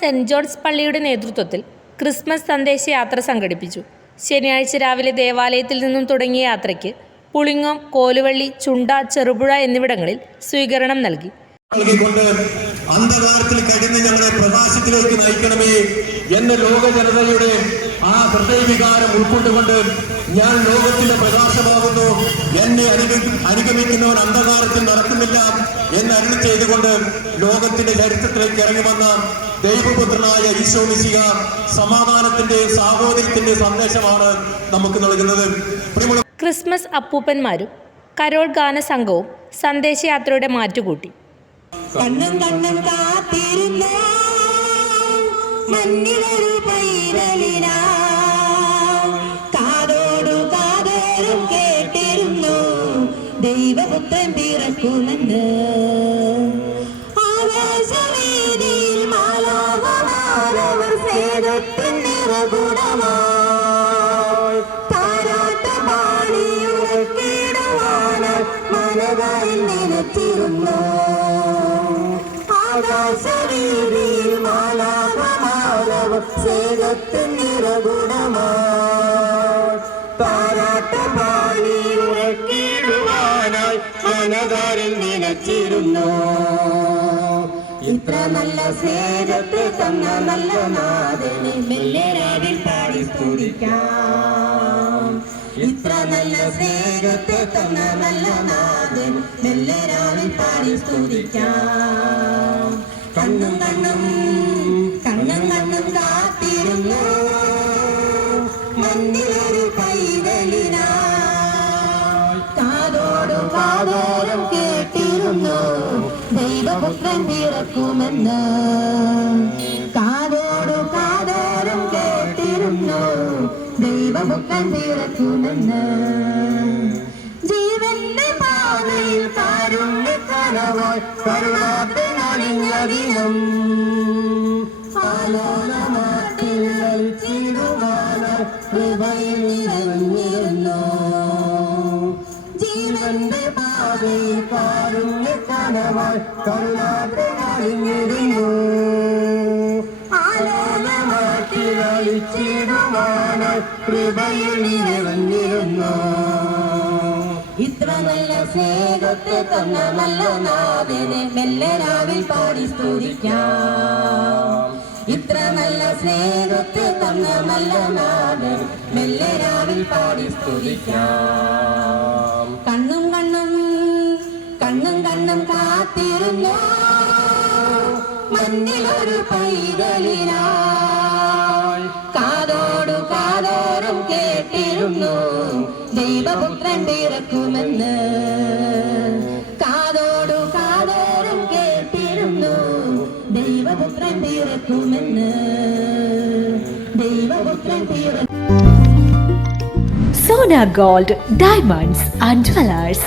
Saint George പള്ളിയുടെ നേതൃത്വത്തിൽ Christmas സന്ദേശയാത്ര സംഘടിപ്പിച്ചു. ശനിയാഴ്ച രാവിലെ ദേവാലയത്തിൽ നിന്നും തുടങ്ങിയ യാത്രയ്ക്ക് പുളിങ്ങോം കോലുവള്ളി ചുണ്ട ചെറുപുഴ എന്നിവിടങ്ങളിൽ സ്വീകരണം നൽകി. നൽകിക്കൊണ്ട് അന്ധകാരത്തിൽ കഴിഞ്ഞ ഞങ്ങളെ പ്രകാശത്തിലേക്ക് നയിക്കണമേ എന്ന ലോക ജനതയുടെ ആ ഹൃദയവികാരം ഉൾക്കൊണ്ടുകൊണ്ട് ഞാൻ ലോകത്തിന്റെ പ്രകാശമാകുന്നു. എന്നെ അനുഗ- അനുഗമിക്കുന്നവൻ അന്ധകാരത്തിൽ നടക്കുന്നില്ല എന്ന് അരുളി ചെയ്തുകൊണ്ട് ലോകത്തിന്റെ ചരിത്രത്തിലേക്ക് ഇറങ്ങി വന്ന ദൈവപുത്രനായ ഈശോ മിശിക സമാധാനത്തിന്റെ സാഹോദര്യത്തിന്റെ സന്ദേശമാണ് നമുക്ക് നൽകുന്നത്. ക്രിസ്മസ് അപ്പൂപ്പന്മാരും കരോൾ ഗാന സംഘവും സന്ദേശയാത്രയുടെ മാറ്റുകൂട്ടി. കണ്ണും കണ്ണും കാത്തിരുന്ന? മഞ്ഞിലൊരു പൈതലിന? കാതോടു കാതോറും കേട്ടിരുന്നു. ദൈവപുത്രൻ പിറക്കുമെന്ന്. പാടിയുറക്കിടുവാനായി മനതായി നിലച്ചിരുന്നു. നിലച്ചിരുന്നു. ഇത്ര നല്ല സ്നേഹത്തെ തന്ന നല്ല നാഥനെ മെല്ലരാവിൽ പാടി സ്തുതിക്കാം. ഇത്ര നല്ല സ്നേഹത്തെ തന്ന നല്ല നാഥൻ മെല്ലരാവിൽ പാടി സ്തുതിക്കാം. കണ്ണും കണ്ണും കണ്ണും കണ്ണും കാത്തിരുന്നു. മണ്ണിലൊരു പൈതലിനായി കാതോടും കാതോരം കേട്ടിരുന്നു. ദൈവപുത്രൻ പിറക്കുമെന്ന്. കാതോടു കാതോരം കേട്ടിരുന്നു. ദൈവപുത്രൻ പിറക്കുമെന്ന്. ജീവന്റെ പാതയിൽ கருணை கனவாய் கருணாத்தினாலின் அதிகம் ஆலோல மாத்திரல் திருமான ஜீவന്റെ பாதையில் காருண்ய கனவாய் கருணாத்தினாலின் எரியும் ஆலோல மாத்திரல் திருமான கிருபையில் ഇത്ര നല്ല സ്നേഹത്തെ തന്ന നല്ല നാഥനെ മെല്ലരാവിൽ പാടി സ്തുതിക്കാം. ഇത്ര നല്ല സ്നേഹത്തെ തന്ന നല്ല നാഥൻ മെല്ലരാവിൽ പാടി സ്തുതിക്കാം. കണ്ണും കണ്ണും കണ്ണും കണ്ണും കാത്തിരുന്നു? മഞ്ഞിലൊരു പൈതലിനാ? കാതോടു കാതോറും കേട്ടിരുന്നു. ദൈവപുത്രൻ ഇറക്കുമെന്ന് കാതോടു കാതോരം കേട്ടിരുന്നു. ദൈവപുത്രൻ ഇറക്കുമെന്ന് ദൈവപുത്രൻ ഇറക്കും Sona gold diamonds and jewellers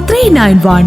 three nine one